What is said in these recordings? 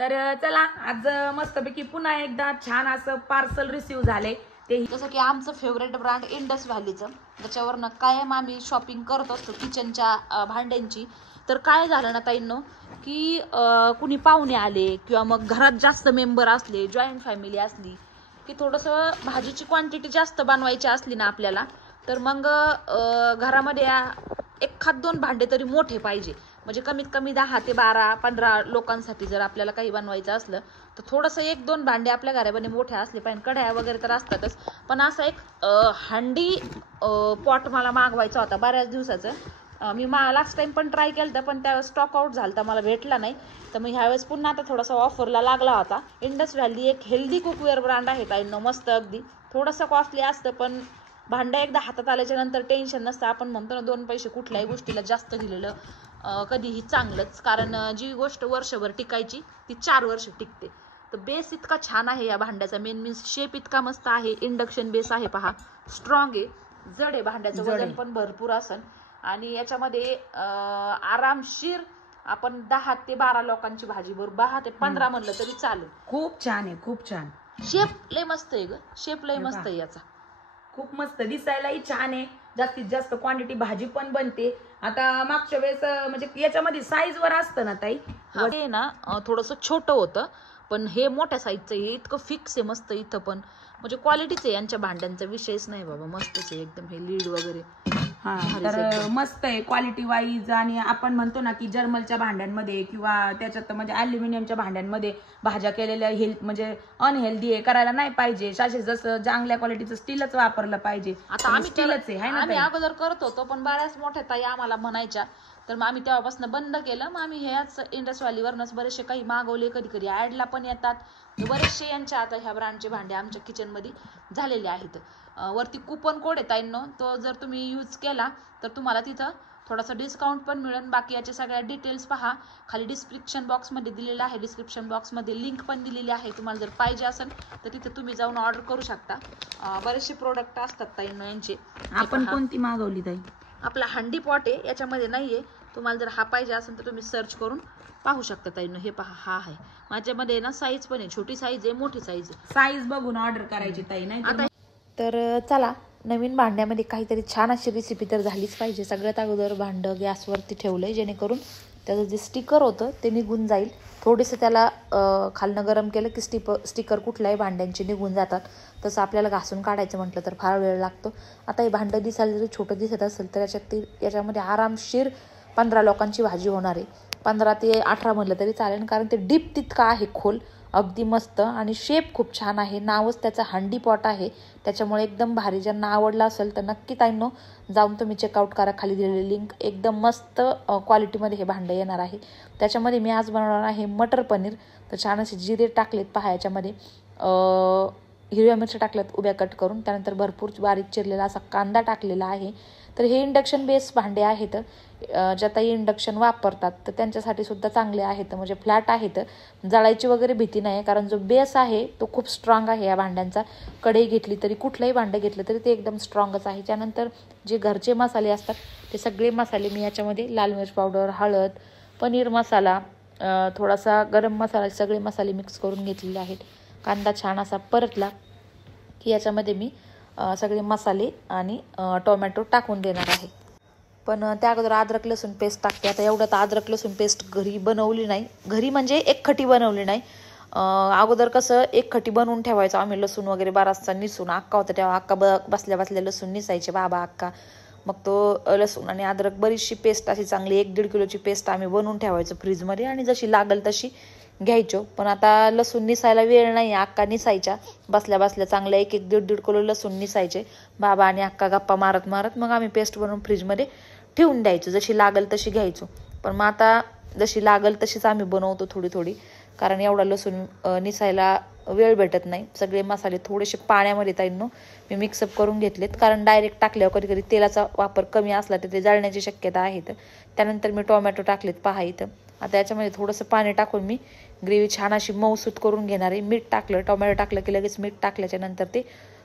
तर चला आज मस्तपैकी पुन्हा एकदा छान असं पार्सल रिसीव झाले. ते जसं की आमचं फेवरेट ब्रँड इंडस व्हॅलीचं, त्याच्यावरनं कायम आम्ही शॉपिंग करत असतो किचनच्या भांड्यांची. तर काय झालं ना ताईंनो, की कुणी पाहुणे आले किंवा मग घरात जास्त मेंबर असले, जॉईंट फॅमिली असली की थोडंसं भाजीची क्वांटिटी जास्त बनवायची असली ना आपल्याला, तर मग घरामध्ये एखाद दोन भांडे तरी मोठे पाहिजे. म्हणजे कमीत कमी 10 ते 12 15 लोकांसाठी जर आपल्याला काही बनवायचं असलं तर थोडंसं 1-2 भांडे आपल्या घरामध्ये मोठे असले पाहिजे. कढया वगैरे तर असतातच, पण असं एक हंडी पॉट मला मागवायचा होता बऱ्याच दिवसाचं. मी लास्ट टाइम पण ट्राय केलं होतं, पण त्यावेळेस स्टॉक आउट झालं तर मला भेटला नाही. तर मग ह्यावेळेस पुन्हा आता थोडासा ऑफरला लागला होता. इंडस व्हॅली एक हेल्दी कुकवेअर ब्रँड आहे ताईंनो, मस्त अगदी. थोडंसं कॉस्टली असतं, पण भांडं एकदा हातात आल्याच्या नंतर टेन्शन नसतं. आपण म्हणतो ना 2 पैसे कुठल्याही गोष्टीला जास्त दिलेलं कधीही चांगलंच, कारण जी गोष्ट वर्षभर टिकायची ती 4 वर्ष टिकते. तर बेस इतका छान आहे या भांड्याचा, मेन मीन्स शेप इतका मस्त आहे. इंडक्शन बेस आहे पहा, स्ट्रॉंग आहे, जड आहे, भांड्याचं वजन पण भरपूर असन. आणि याच्यामध्ये आरामशीर आपण 10 ते 12 लोकांची भाजी बरोबर 10 ते 15 म्हणलं तरी चालेल. खूप छान आहे, खूप छान. शेप लय मस्त आहे ग, शेप लय मस्त आहे याचा, खूप मस्त दिसायलाही छान आहे. जास्तीत जास्त क्वांटिटी भाजी पण बनते. आता मागच्या वेळेस म्हणजे याच्यामध्ये साईज वर असतं ना ताई, हे ना थोडंसं छोटं होतं, पण हे मोठ्या साईजचं आहे. इतकं फिक्स आहे मस्त. इथं पण म्हणजे क्वालिटीच आहे यांच्या भांड्यांचा, विषयच नाही बाबा, मस्तच आहे एकदम. हे लीड वगैरे तर मस्त आहे क्वालिटी वाईज. आणि आपण म्हणतो ना की जर्मलच्या भांड्यांमध्ये किंवा त्याच्यात म्हणजे अल्युमिनियमच्या भांड्यांमध्ये भाज्या केलेल्या म्हणजे अनहेल्दी आहे, करायला नाही पाहिजे. शाशे जसं चांगल्या क्वालिटीचं स्टीलच वापरलं पाहिजे. आता आम्ही स्टीलच आहे आम्ही अगोदर करत होतो, पण बऱ्याच मोठ्या ताई आम्हाला म्हणायच्या, तर मग आम्ही तेव्हापासून बंद केलं. मग आम्ही ह्याच इंडस व्हॅलीवरनच बरेचसे काही मागवले, कधी कधी ऍडला पण येतात. बरेचसे यांच्या आता ह्या ब्रँडचे भांडे आमच्या किचनमध्ये झालेले आहेत. वरती कुपन कोड आहे ताईंनो, तो जर तुम्ही यूज केला तर तुम्हाला तिथं थोडासा डिस्काउंट पण मिळेल. बाकी याचे सगळ्या डिटेल्स पहा, खाली डिस्क्रिप्शन बॉक्समध्ये दिलेलं आहे. डिस्क्रिप्शन बॉक्समध्ये लिंक पण दिलेली आहे. तुम्हाला जर पाहिजे असेल तर तिथे तुम्ही जाऊन ऑर्डर करू शकता. बरेचसे प्रोडक्ट असतात ताईंनो यांचे. आपण कोणती मागवली ताई? आपला हंडी पॉट आहे, याच्यामध्ये नाहीये. तुम्हाला जर हा पाहिजे असेल तर तुम्ही सर्च करून पाहू शकता ताईंनो. हे पहा, हा आहे माझ्यामध्ये ना. साईज पण आहे, छोटी साईज आहे, मोठी साईज आहे. साईज बघून ऑर्डर करायची ताई, नाही आता. तर चला, नवीन भांड्यामध्ये काहीतरी छान अशी रेसिपी तर झालीच पाहिजे. सगळ्यात अगोदर भांडं गॅसवरती ठेवलंय, जेणेकरून त्याचं जे स्टिकर होतं ते निघून जाईल. थोडेसे त्याला खालनं गरम केलं की स्टिकर कुठल्याही भांड्यांचे निघून जातात. तसं आपल्याला घासून काढायचं म्हटलं तर फार वेळ लागतो. आता हे भांडं दिसायला जरी छोटं दिसत असेल तर याच्यामध्ये आरामशीर 15 लोकांची भाजी होणार आहे. 15 ते 18 म्हटलं तरी चालेल, कारण ते डीप तितका आहे खोल, अगदी मस्त. आणि शेप खूप छान आहे. नावच त्याचा हंडी पॉट आहे, त्याच्यामुळे एकदम भारी. ज्यांना आवडला असेल तर नक्की ताईंनो जाऊन तुम्ही चेकआउट करा. खाली दिलेली लिंक. एकदम मस्त क्वालिटीमध्ये हे भांडं येणार आहे. त्याच्यामध्ये मी आज बनवणार आहे मटर पनीर. तर छान असे जिरे टाकलेत पहा याच्यामध्ये, हिरव्या मिरच्या टाकल्यात उभ्या कट करून, त्यानंतर भरपूर बारीक चिरलेला असा कांदा टाकलेला आहे. तर हे इंडक्शन बेस भांडे आहेत. ज्या ताई इंडक्शन वापरतात तर त्यांच्यासाठी सुद्धा चांगले आहेत, म्हणजे फ्लॅट आहेत, जळायची वगैरे भीती नाही, कारण जो बेस आहे तो खूप स्ट्रॉंग आहे या भांड्यांचा. कढई घेतली तरी, कुठलंही भांडं घेतलं तरी ते एकदम स्ट्रॉंगच आहे. त्यानंतर जे घरचे मसाले असतात ते सगळे मसाले मी याच्यामध्ये, लाल मिरच पावडर, हळद, पनीर मसाला, थोडासा गरम मसाला, सगळे मसाले मिक्स करून घेतलेले आहेत. कांदा छान असा परतला की याच्यामध्ये मी सगळे मसाले आणि टोमॅटो टाकून देणार आहे. पण त्या अगोदर अद्रक लसूण पेस्ट टाकते. आता एवढं तर अद्रक लसूण पेस्ट घरी बनवली नाही, घरी म्हणजे एक खटी बनवली नाही. अगोदर कसं एक खटी बनवून ठेवायचं आम्ही, लसूण वगैरे बराचसा निसून. अक्का होता तेव्हा, अक्का बसल्या बसल्या लसूण निसायचे, बाबा अक्का. मग तो लसूण आणि अद्रक बरीचशी पेस्ट अशी चांगली 1-1.5 किलोची पेस्ट आम्ही बनवून ठेवायचो फ्रीजमध्ये, आणि जशी लागल तशी घ्यायचो. पण आता लसूण निसायला वेळ नाही, अक्का निसायच्या बसल्या बसल्या चांगल्या 1-1.5 किलो लसूण निसायचे. बाबा आणि अक्का गप्पा मारत मारत मग आम्ही पेस्ट बनवून फ्रीजमध्ये ठेवून द्यायचो, जशी लागल तशी घ्यायचो. पण मग आता जशी लागल तशीच आम्ही बनवतो थोडी थोडी, कारण एवढा लसूण निसायला वेळ भेटत नाही. सगळे मसाले थोडेसे पाण्यामध्ये ताईंनो मी मिक्सअप करून घेतलेत, कारण डायरेक्ट टाकल्यावर कधी कधी तेलाचा वापर कमी असला तर ते जळण्याची शक्यता आहे. त्यानंतर मी टोमॅटो टाकलेत पहा इथं. आता याच्यामध्ये थोडंसं पाणी टाकून मी ग्रेव्ही छान अशी मऊसूत करून घेणार आहे. मीठ टाकलं, टोमॅटो टाकलं की लगेच मीठ टाकल्याच्या नंतर ते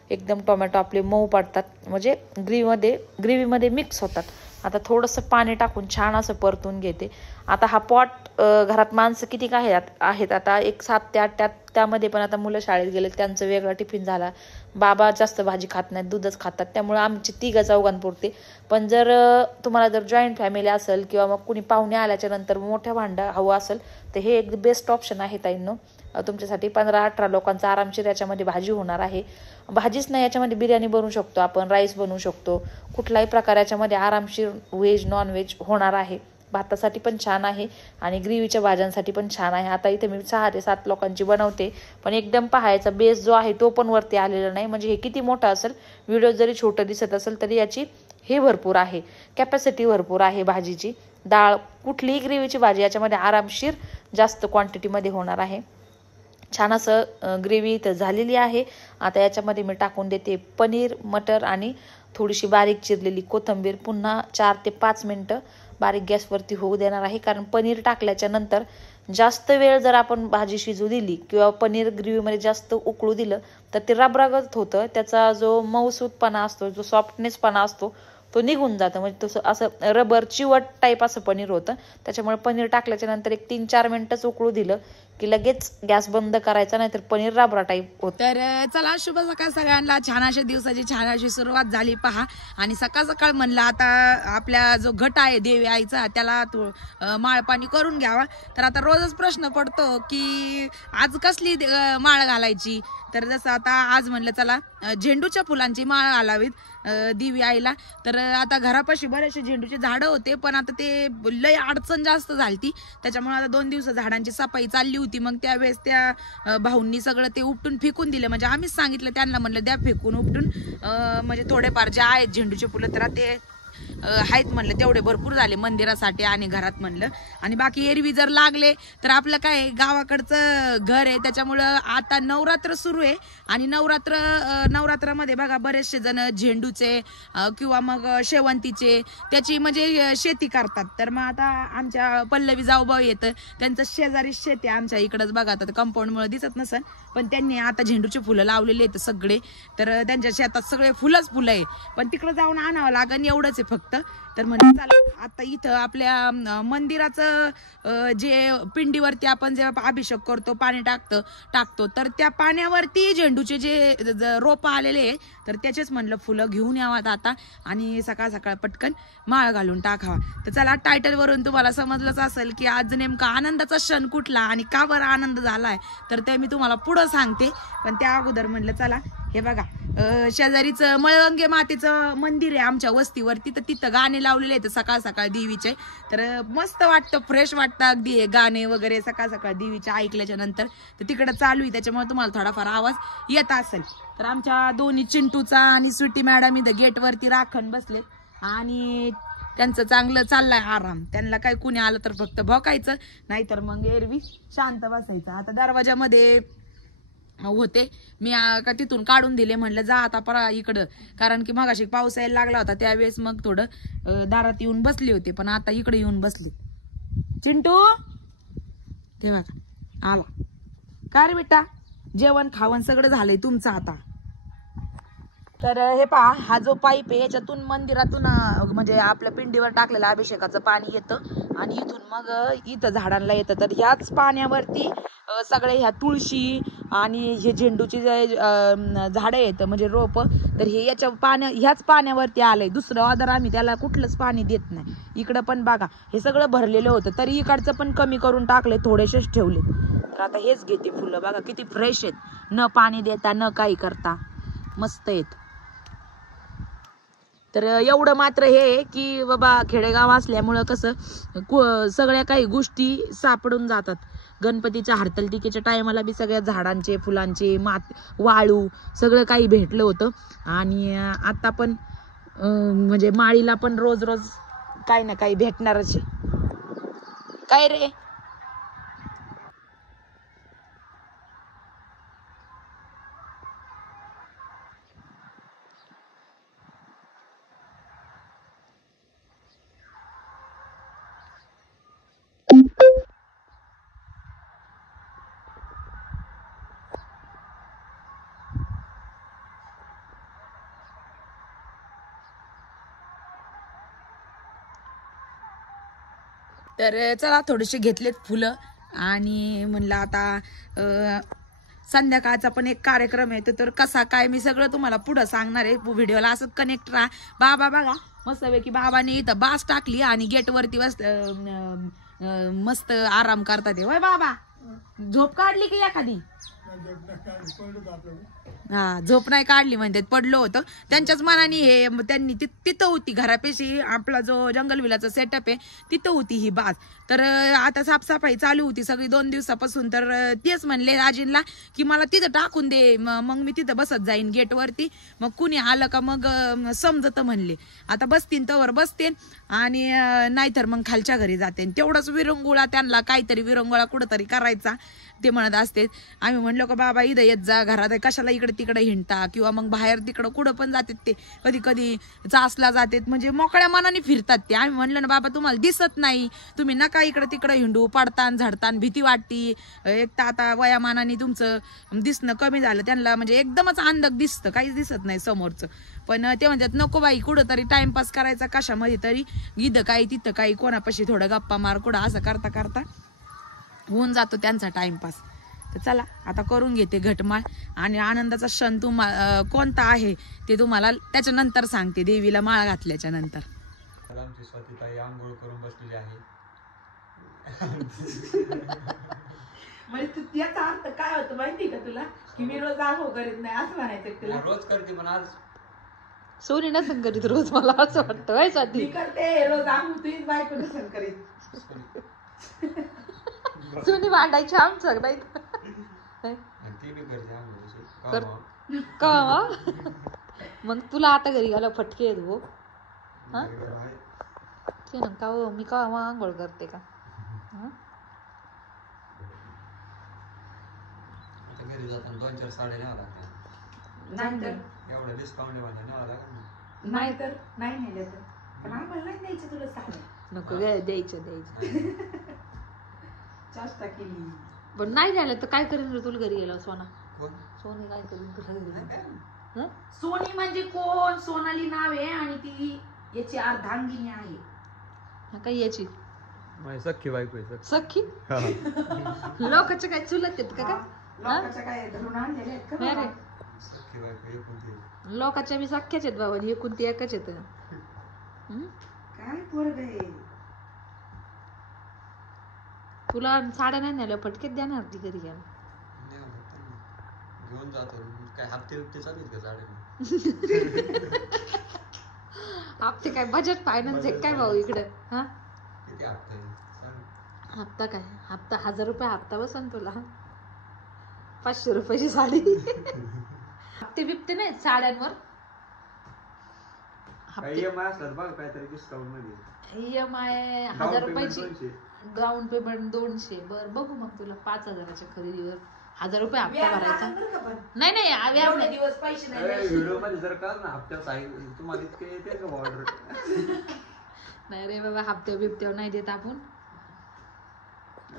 एकदम टोमॅटो आपले मऊ पडतात, म्हणजे ग्रेव्हीमध्ये मिक्स होतात. आता थोडंसं पाणी टाकून छान असं परतून घेते. आता हा पॉट घरात माणसं किती काय आहेत आता, एक 7 ते 8, त्यामध्ये पण आता मुलं शाळेत गेले, त्यांचं वेगळा टिफिन झाला. बाबा जास्त भाजी खात नाहीत, दूधच खातात, त्यामुळे आमची 3 चौघांपुरते. पण जर तुम्हाला जर जॉईंट फॅमिली असेल किंवा मग कुणी पाहुणे आल्याच्या नंतर मोठ्या भांडं हवं असेल तर हे एक बेस्ट ऑप्शन आहे ताईंनो तुमच्यासाठी. 15-18 लोकांचा आरामशीर याच्यामध्ये भाजी होणार आहे. भाजीच नाही, याच्यामध्ये बिर्याणी बनवू शकतो आपण, राईस बनवू शकतो, कुठलाही प्रकार याच्यामध्ये आरामशीर व्हेज नॉन व्हेज होणार आहे. भातासाठी पण छान आहे आणि ग्रेव्हीच्या भाज्यांसाठी पण छान आहे. आता इथे मी 6 ते 7 लोकांची बनवते, पण एकदम पहायचा बेस जो आहे तो पण वरती आलेला नाही. म्हणजे हे किती मोठं असेल, व्हिडिओ जरी छोटं दिसत असेल तरी याची हे भरपूर आहे, कॅपॅसिटी भरपूर आहे भाजीची. डाळ कुठलीही ग्रेव्हीची भाजी याच्यामध्ये आरामशीर जास्त क्वांटिटीमध्ये होणार आहे. छान असं ग्रेव्ही इथं झालेली आहे. आता याच्यामध्ये मी टाकून देते पनीर, मटर आणि थोडीशी बारीक चिरलेली कोथिंबीर. पुन्हा 4 ते 5 मिनटं बारीक गॅसवरती होऊ देणार आहे, कारण पनीर टाकल्याच्या नंतर जास्त वेळ जर आपण भाजी शिजू दिली किंवा पनीर ग्रेव्हीमध्ये जास्त उकळू दिलं तर ते रबरगत होतं. त्याचा जो मऊसूतपणा असतो, जो सॉफ्टनेसपणा असतो तो निघून जातं. म्हणजे तसं असं रबर चिवट टाईप असं पनीर होतं. त्याच्यामुळे पनीर टाकल्याच्या नंतर एक 3-4 मिनटंच उकळू दिलं की लगेच गॅस बंद करायचा, नाहीतर पनीर राबरा टाईप होतं. तर चला, शुभ सकाळ सगळ्यांना. छान अशा दिवसाची छान अशी सुरुवात झाली पहा. आणि सकाळ सकाळ म्हणलं आता आपल्या जो घट आहे देवी आईचा त्याला माळ पाणी करून घ्यावा. तर आता रोजच प्रश्न पडतो की आज कसली माळ घालायची. तर जसं आता आज म्हणलं चला झेंडूच्या फुलांची माळ घालावीत देवी आईला. तर आता घरापाशी बरेचसे झेंडूचे झाडं होते, पण आता ते लय अडचण जास्त झालती, त्याच्यामुळे आता 2 दिवस झाडांची सफाई चालली होती. मग त्यावेळेस त्या भाऊंनी सगळं ते उपटून फेकून दिलं. म्हणजे आम्हीच सांगितलं त्यांना, म्हणलं द्या फेकून उपटून, म्हणजे थोडेफार जे आहेत झेंडूचे फुलं तर ते आहेत म्हणलं, तेवढे भरपूर झाले मंदिरासाठी आणि घरात म्हणलं. आणि बाकी एरवी जर लागले तर आपलं काय गावाकडचं घर आहे, त्याच्यामुळं आता नवरात्र सुरू आहे. आणि नवरात्रामध्ये बघा बरेचसे जण झेंडूचे किंवा मग शेवंतीचे त्याची म्हणजे शेती करतात. तर मग आता आमच्या पल्लवी जाऊबाऊ येतं, त्यांचं शेजारी शेती आहे आमच्या इकडंच बघा. आता कंपाऊंडमुळे दिसत नसेल, पण त्यांनी आता झेंडूचे फुलं लावलेले आहेत सगळे. तर त्यांच्या शेतात सगळे फुलंच फुलं आहे, पण तिकडं जाऊन आणावं लागेल एवढंच आहे फक्त. तर म्हणजे चला आता इथं आपल्या मंदिराचं जे पिंडीवरती आपण जेव्हा अभिषेक करतो पाणी टाकतो तर त्या पाण्यावरती झेंडूचे जे रोपं आलेले आहे तर त्याचेच म्हणलं फुलं घेऊन यावात आता आणि सकाळ सकाळ पटकन माळ घालून टाकावा. तर चला, टायटलवरून तुम्हाला समजलंच असेल की आज नेमका आनंदाचा क्षण कुठला आणि का बरं आनंद झालाय, तर ते मी तुम्हाला पुढं सांगते. पण त्या अगोदर म्हणलं चला, हे बघा शेजारीचं मळंगे मातेचं मंदिर आहे आमच्या वस्तीवरती, तर तिथं गाणे लावलेले आहेत सकाळ सकाळ देवीचे. तर मस्त वाटतं, फ्रेश वाटतं अगदी गाणे वगैरे सकाळ सकाळ देवीचे ऐकल्याच्या नंतर. तर तिकडं चालू आहे, त्याच्यामुळे तुम्हाला थोडाफार आवाज येत असेल. तर आमच्या दोन्ही चिंटूचा आणि स्वीटी मॅडम इथं गेटवरती राखण बसले आणि त्यांचं चांगलं चाललंय आराम. त्यांना काय कुणी आलं तर फक्त भोकायचं, नाहीतर मग एरवी शांत बसायचं. आता दरवाजामध्ये होते मी का तिथून काढून दिले, म्हणलं जा आता परा इकडं, कारण की मगाशी पाऊस यायला लागला होता त्यावेळेस मग थोडं दारात येऊन बसले होते, पण आता इकडे येऊन बसले. चिंटू तेव्हा आला का रे बेटा, जेवण खावण सगळं झालंय तुमचं आता. तर हे पहा, हा जो पाईप आहे याच्यातून मंदिरातून म्हणजे आपल्या पिंडीवर टाकलेलं अभिषेकाचं पाणी येतं आणि इथून मग इथं झाडांना येतं. तर ह्याच पाण्यावरती सगळे ह्या तुळशी आणि हे झेंडूची जे झाडं आहेत म्हणजे रोप, तर हे ह्याच पाण्यावरती आलंय. दुसरं अदर आम्ही त्याला कुठलंच पाणी देत नाही. इकडं पण बघा हे सगळं भरलेलं होतं, तरी इकडचं पण कमी करून टाकले, थोडेसेच ठेवले. तर आता हेच घेते फुलं, बघा किती फ्रेश आहेत, न पाणी देता न काही करता, मस्त आहेत. तर एवढं मात्र हे की बाबा खेडेगाव असल्यामुळं कसं सगळ्या काही गोष्टी सापडून जातात. गणपतीच्या हरतालिकेच्या टायमाला बी सगळ्या झाडांचे फुलांचे वाळू सगळं काही भेटलं होतं. आणि आता पण म्हणजे माळीला पण रोज रोज काही ना काही भेटणारच आहे. काय रे तर चला थोडेसे घेतलेत फुलं आणि म्हणलं आता संध्याकाळचा पण एक कार्यक्रम आहे तर कसा काय मी सगळं तुम्हाला पुढं सांगणार आहे. व्हिडिओला असंच कनेक्ट राहा. बाबा बघा मस्तपैकी बाबाने इथं बास टाकली आणि गेटवरती मस्त आराम करतात. होय बाबा, झोप काढली की एखादी? हा, झोप नाही काढली म्हणतात, पडलो होतं. त्यांच्याच मनाने हे त्यांनी तिथं होती घरापेशी आपला जो जंगल विलाचा सेटअप आहे तिथं होती ही बाज. तर आता साफसफाई चालू होती सगळी 2 दिवसापासून. तर तेच म्हणले आजींना की मला तिथं टाकून दे, मग मी तिथं बसत जाईन गेटवरती, मग कुणी आलं का मग समजत म्हणले. आता बसतीन तवर बसतेन आणि नाहीतर मग खालच्या घरी जाते. तेवढंच विरंगुळा त्यांना काहीतरी विरंगुळा कुठंतरी करायचा ते म्हणत असते. आम्ही म्हणलो का बाबा इथं येत जा, घरात कशाला इकडे तिकडे हिंडता, किंवा मग बाहेर तिकडं कुठं पण जातात ते, कधी कधी चासला जातात, म्हणजे मोकळ्या मनाने फिरतात ते. आम्ही म्हणलं ना बाबा तुम्हाला दिसत नाही, तुम्ही नका इकडे तिकडे हिंडू, पडतान झाडतान, भीती वाटती. एक तर आता वयामानाने तुमचं दिसणं कमी झालं, त्यांना म्हणजे एकदमच अंधक दिसतं, काहीच दिसत नाही समोरचं. पण ते म्हणतात नको बाई कुठं तरी टाइमपास करायचा कशामध्ये तरी, इथं काही तिथं काही, कोणापाशी थोडं गप्पा मार कुठं, असं करता करता होऊन जातो त्यांचा टाइमपास. तर चला आता करून घेते घटमाळ. आणि आनंदाचा क्षण तुम्हाला कोणता आहे ते तुम्हाला त्याच्यानंतर सांगते, देवीला माळ घातल्याच्या नंतर. आमची स्वातीताई आंघोळ करून बसलेली आहे. म्हणजे तू याचा अर्थ काय होतो माहिती का तुला, की मी रोज आंघोळ करीत नाही असं म्हणायचं तुला? रोज करते पण आज सोनी नसेल करीत रोज, मला असं वाटतं. व्हाय स्वाती? मी करते रोज आंघोळ, तुझीच बायको नसेल करीत. सोनी भांडायची आमचं नाही ती बी करते आंघोळ कर का. मग तुला आता घरी गेला फटके आहेत हो. ते ना का मी का आंघोळ करते का? घरी जाताना 2-4 साड्या न्यावं लागतात. नाहीतर एवढं डिस्काउंट न्यावं लागत नाहीतर नाही नेलं तर पण आम्हाला नाही द्यायचं तुला साड्या. नको द्यायचं जास्त केली पण नाही झालं तर काय करेन रे तुला घरी गेला सोना? कोण? सोनी काय करेन तुला घरी? सोनी म्हणजे कोण? सोनाली नाव आहे आणि ती याची अर्धांगिनी आहे. काय याची माझी सख्खी बायको आहे. सख्खी? लोकांच्या काय चुलत आहेत का? लोकांच्या काय धरून आणलेले आहेत का बाबा? सख्खी बायको एकूण लोकांच्या मी सख्याच आहेत बाबा, एकूण ती एकच येत. काय पोरग आहे तुला साड्या नाही नेल्या फटकेत देणार ती घरी गेला घेऊन जातो. काय हप्ते चालू आहेत का साड्या? हप्ते काय बजेट फायनान्स आहे काय भाऊ इकडे? हा किती हप्ते? हप्ता काय? हप्ता 1000 रुपये हप्ता बसन तुला. 500 रुपयाची साडी. हप्ते बिप्ते नाही साड्यांवर. EMI असतात बघ काहीतरी डिस्काउंट मध्ये. EMI 1000 रुपयाची, डाऊन पेमेंट 200. बरं बघू मग तुला 5000च्या खरेदीवर 1000 रुपये हप्ता भरायचा. नाही व्याज नाही. दिवस पैसे व्हिडिओ मध्ये जर का ना हप्त्यावर तुम्हाला इतके येते का ऑर्डर? नाही रे बाबा, हप्त्यावर बिप्त्यावर नाही देत आपण.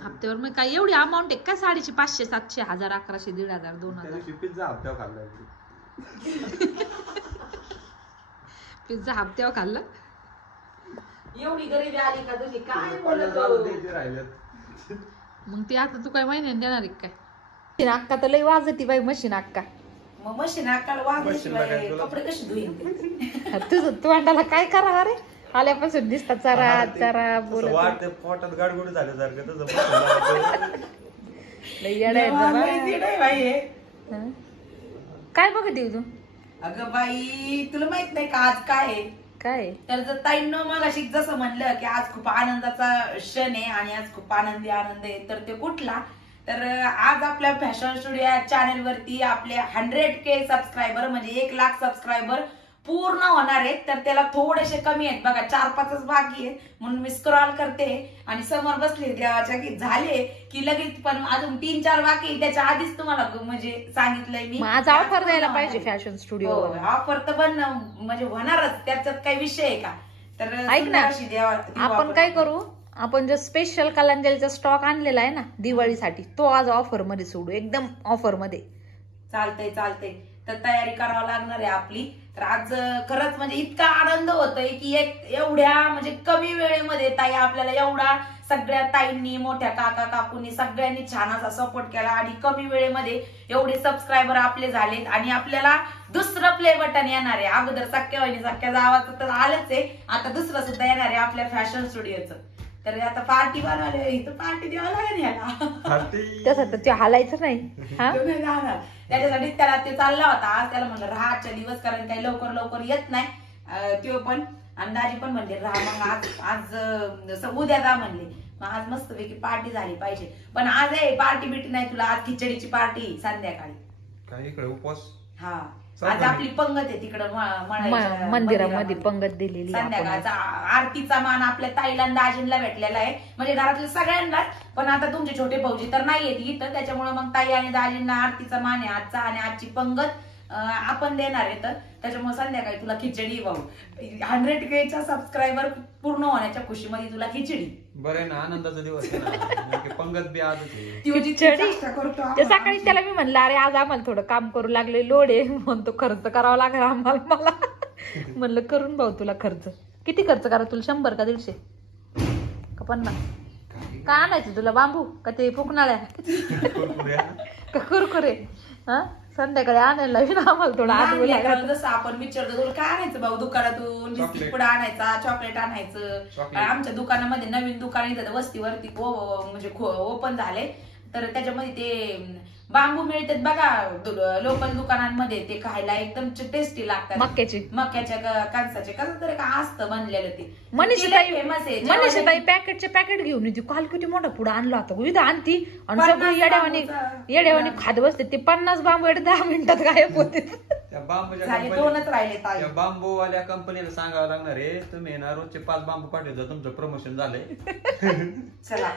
हप्त्यावर मग काय एवढी अमाऊंट आहे काय साडीची? 500 700 1000 1100 1500 2000. पिझ्झा हप्त्यावर खाल्ला. पिझ्झा हप्त्यावर खाल्ला. एवढी गरिबी आली का तुझी? काय बोलत मग ते आता तू काय महिन्याने देणार आहे काय? मशीन अक्का तर लई वाजती बाई, मशीन अक्का. मग मशीन अक्काला वाजल्याशिवाय कपडे कशी धुईन? तुझं तोंडाला काय करा रे? आल्यापासून दिसता चरा चरा बोलत. वाटते पोटात गाडगुड झाल्यासारखं तसं. लई येडा आहे बाबा. काय बघते तू? अगं बाई तुला माहित नाही का आज काय आहे? काय? तर जर ताईंनो मग अशी जसं म्हणलं की आज खूप आनंदाचा क्षण आहे आणि आज खूप आनंदी आनंद आहे, तर ते कुठला? तर आज आपल्या फॅशन स्टुडिओ चॅनल वरती आपले 100K सबस्क्रायबर म्हणजे 1 लाख सबस्क्रायबर पूर्ण होणार आहेत. तर त्याला थोडेसे कमी आहेत बघा, 4-5च बाकी आहेत. म्हणून मी स्क्रॉल करते आणि समोर बसले देवाच्या की झाले की लगेच, पण अजून 3-4 बाकी. त्याच्या आधीच तुम्हाला म्हणजे सांगितलंय मी आज ऑफर द्यायला पाहिजे फॅशन स्टुडिओ. ऑफर तर पण म्हणजे होणारच, त्याच्यात काही विषय आहे का? तर ऐक ना, आपण काय करू, आपण जो स्पेशल कलांजलीचा स्टॉक आणलेला आहे ना दिवाळीसाठी, तो आज ऑफर मध्ये सोडू, एकदम ऑफर मध्ये. चालतंय तर तयारी करावं लागणार आहे आपली. तर आज खरंच म्हणजे इतका आनंद होतोय की एवढ्या म्हणजे कमी वेळेमध्ये ताई आपल्याला एवढा सगळ्या ताईंनी मोठ्या काका काकूंनी सगळ्यांनी छान असा सपोर्ट केला आणि कमी वेळेमध्ये एवढे सबस्क्रायबर आपले झालेत आणि आपल्याला दुसरं प्ले बटन येणार आहे. अगोदर सख्या वहिनी सख्या जावाचं तर आलंच आहे, आता दुसरं सुद्धा येणार आहे आपल्या फॅशन स्टुडिओचं. तर आता पार्टी बनवायला इथं पार्टी द्यावं लागेल याला. त्यासाठी ते हालायचं नाही. त्याच्यासाठी त्याला ते चालला होता. आज त्याला म्हणलं राहा आजच्या दिवस, कारण काही लवकर लवकर येत नाही तो पण. अंदाजी पण म्हणले राहा, मग आज उद्या जा म्हणले. मग आज मस्तपैकी पार्टी झाली पाहिजे. पण आज आहे पार्टी बिटी नाही तुला, आज खिचडीची पार्टी संध्याकाळी. काय इकडे उपवास? हा आज आपली पंगत आहे तिकडं मंदिरामध्ये पंगत दिलेली. संध्याकाळचा आरतीचा मान आपल्या ताईला आणि दाजींना भेटलेला आहे, म्हणजे घरातल्या सगळ्यांना. पण आता तुमचे छोटे भाऊजी तर नाही येत इथं, त्याच्यामुळे मग ताई आणि दाजींना आरतीचा मान आहे आजचा आणि आजची पंगत आपण देणार आहे. तर त्याच्यामुळे संध्याकाळी तुला खिचडी भाऊ 100K सबस्क्रायबर पूर्ण होण्याच्या खुशीमध्ये तुला खिचडी. बरं ना, आनंदाचा दिवस आहे ना. पंगत बी आज खिचडी. ते सकाळी त्याला मी म्हणलं अरे आज आम्हाला थोडं काम करू लागले, लोड आहे म्हणतो खर्च करावा लागेल आम्हाला. मला म्हणलं करून भाऊ तुला खर्च किती खर्च करा तुला, 100 का 150 का 50? का आणायचं तुला बांबू का ते फुकणाऱ्या का कुरकुरे? हा संध्याकाळी आणायला आम्हाला थोडं आठवलं. जसं आपण विचारतो तुला काय आणायचं भाऊ दुकानातून, बिस्किट पुडा आणायचा, चॉकलेट आणायचं. आमच्या दुकानामध्ये नवीन दुकान इथं वस्तीवरती म्हणजे ओपन झाले, तर त्याच्यामध्ये ते बांबू मिळतात बघा लोकल दुकानांमध्ये, ते खायला एकदम टेस्टी लागतात. मक्याच्या कणसाचे कसं तरी का असतं बनलेलं ते. फेमस आहे. मनीषाताई पॅकेटचे पॅकेट घेऊन येते. काल किती मोठा पुढे आणला होता इथं आणती आणि सगळं येड्यावानी खात बसते. ते 50 बांबू 10 मिनिटात गायब होते. दोनच राहिले. बांबूवाल्या कंपनीला सांगावं लागणार आहे तुम्ही ना रोजचे 5 बांबू पाठवतो, तुमचं प्रमोशन झालंय. चला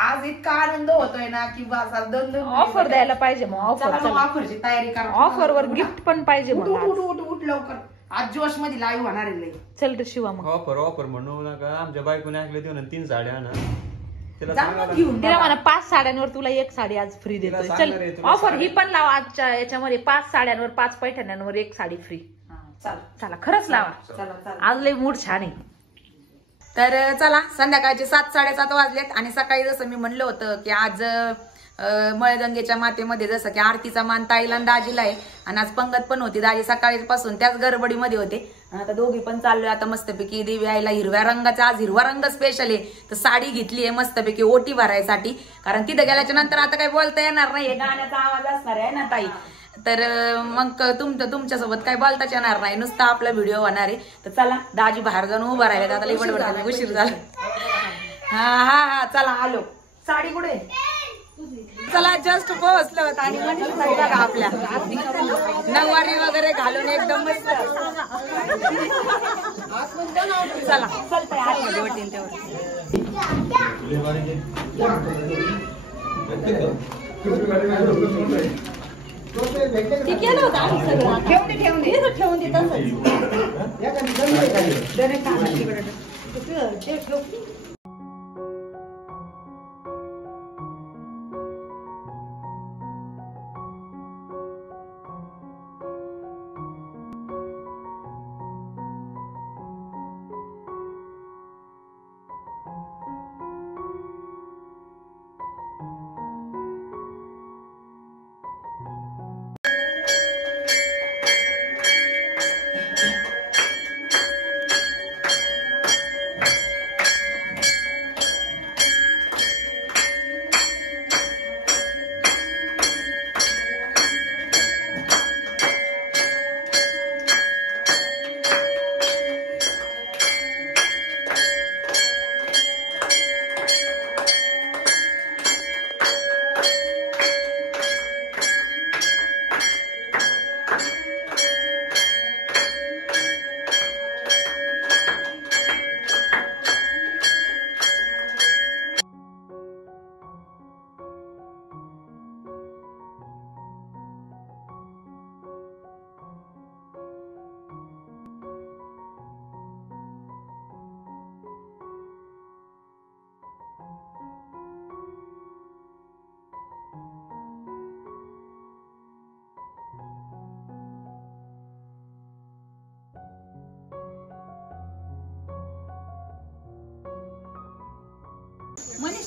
आज इतका आनंद होतोय ना की ऑफर द्यायला पाहिजे. मग ऑफरची तयारी करा. ऑफरवर गिफ्ट पण पाहिजे. उठ लवकर, आज जोश मध्ये लाईव्ह होणार आहे. चल रे शिवा मग. ऑफर म्हणू नका. आमच्या बायकोने ऐकलं देऊन 3 साड्या आणा. तिला म्हणा 5 साड्यांवर तुला 1 साडी आज फ्री देतोय. चल ऑफर ही पण लावा आजच्या याच्यामध्ये. 5 साड्यांवर 5 पैठण्यांवर 1 साडी फ्री. चला खरंच लावा. आज लय मूड छान आहे. तर चला संध्याकाळचे 7 साडेसात वाजलेत आणि सकाळी जसं मी म्हणलं होतं की आज मळगंगेच्या मातेमध्ये जसं की आरतीचा मान ताईला आणि दाजीला आहे आणि आज पंगत पण होती. दाजी सकाळीपासून त्याच गडबडीमध्ये होते. आता दोघी पण चाललोय आता मस्तपैकी देवी आईला हिरव्या रंगाचा, आज हिरवा रंग स्पेशल आहे. तर साडी घेतली आहे मस्तपैकी ओटी भरायसाठी, कारण तिथे गेल्याच्या नंतर आता काही बोलता येणार नाही, गाण्याचा आवाज असणार आहे ना ताई. तर मग तुमच्यासोबत काही बोलताच येणार नाही, नुसता आपला व्हिडिओ होणार आहे. तर चला दाजी बाहेर जाऊन उभा राहिले, आता बडबड उशीर झाला. हा चला आलो. साडी कुठे? चला जस्ट पोहोचलो होत आणि बघा आपल्या नऊवारी वगैरे घालून एकदम मस्त. चला चलतंय आतमध्ये वाटेल तेवढं. ते केलं होतं आम्ही सगळं. ठेवून दे तसंच.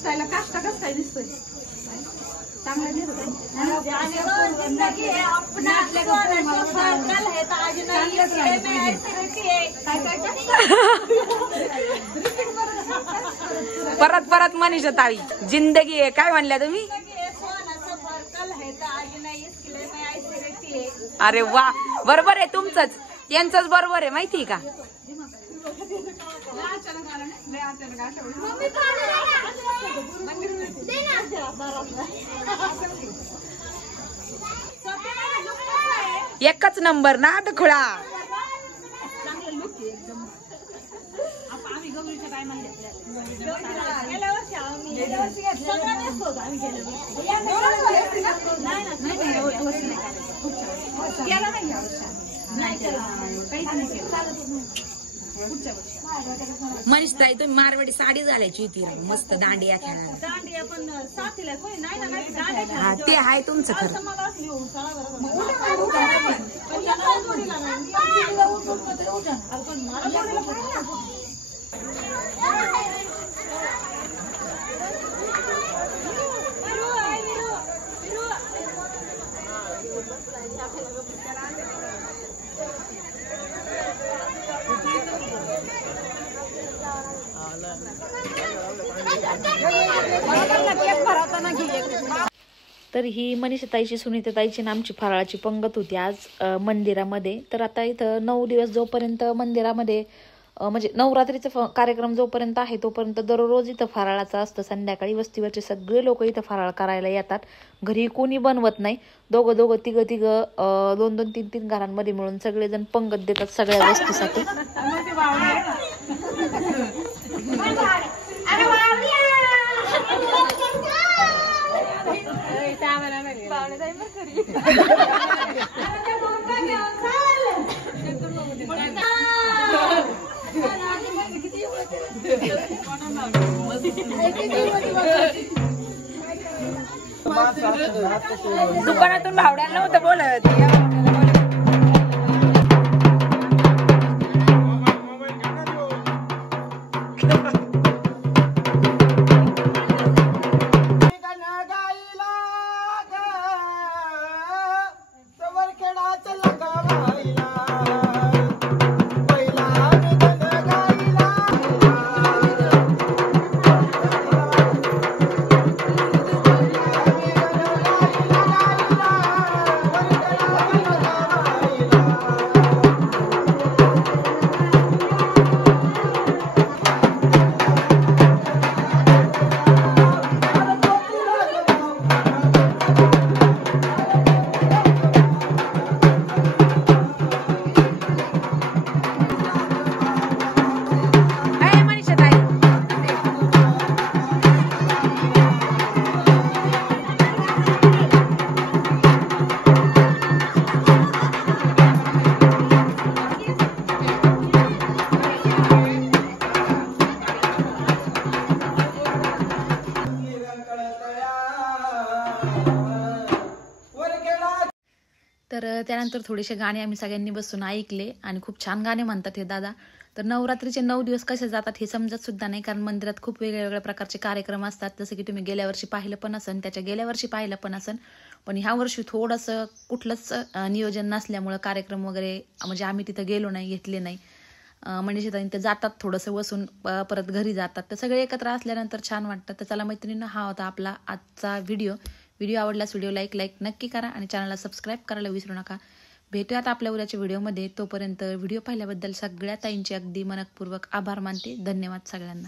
काष्टायला काष्टा कसं काय दिसतोय चांगलं दिसत परत परत मनीषा ताई जिंदगी आहे काय म्हणल्या तुम्ही अरे वा बरोबर आहे तुमचंच यांचंच बरोबर आहे माहिती का एकच नंबर ना खुळा मनीष ताई तुम्ही मारवाडी साडी घालायची होती मस्त दांडिया खेळायला हा ते आहे तुमचं खरं तर ही मनीषाताईची सुनीताताईची आणि आमची फराळाची पंगत होती आज मंदिरामध्ये. तर आता इथं 9 दिवस जोपर्यंत मंदिरामध्ये म्हणजे नवरात्रीचा कार्यक्रम जोपर्यंत आहे तोपर्यंत दररोज इथं फराळाचं असतं. संध्याकाळी वस्तीवरचे सगळे लोक इथं फराळ करायला येतात. घरी कोणी बनवत नाही. दोघं तिघं 2-2 3-3 घरांमध्ये मिळून सगळेजण पंगत देतात सगळ्या वस्तीसाठी. दुकानातून भावड्याला नव्हतं बोलत तर त्यानंतर थोडेसे गाणे आम्ही सगळ्यांनी बसून ऐकले आणि खूप छान गाणे म्हणतात हे दादा. तर नवरात्रीचे 9 दिवस कसे जातात हे समजत सुद्धा नाही, कारण मंदिरात खूप वेगवेगळ्या प्रकारचे कार्यक्रम असतात. जसं की तुम्ही गेल्या वर्षी पाहिलं पण असन, त्याच्या गेल्या वर्षी पाहिलं पण असन. पण ह्या वर्षी थोडंसं कुठलंच नियोजन नसल्यामुळं कार्यक्रम वगैरे म्हणजे आम्ही तिथं गेलो नाही, घेतले नाही. म्हणजे ते जातात थोडंसं बसून परत घरी जातात. तर सगळे एकत्र असल्यानंतर छान वाटतं. तर चला मैत्रिणींनो, हा होता आपला आजचा व्हिडिओ आवडल्यास व्हिडिओ लाईक नक्की करा आणि चॅनलला सबस्क्राईब करायला विसरू नका. भेटूयात आपल्या उद्याच्या व्हिडिओमध्ये. तोपर्यंत व्हिडिओ पाहिल्याबद्दल सगळ्या ताईंचे अगदी मनपूर्वक आभार मानते. धन्यवाद सगळ्यांना.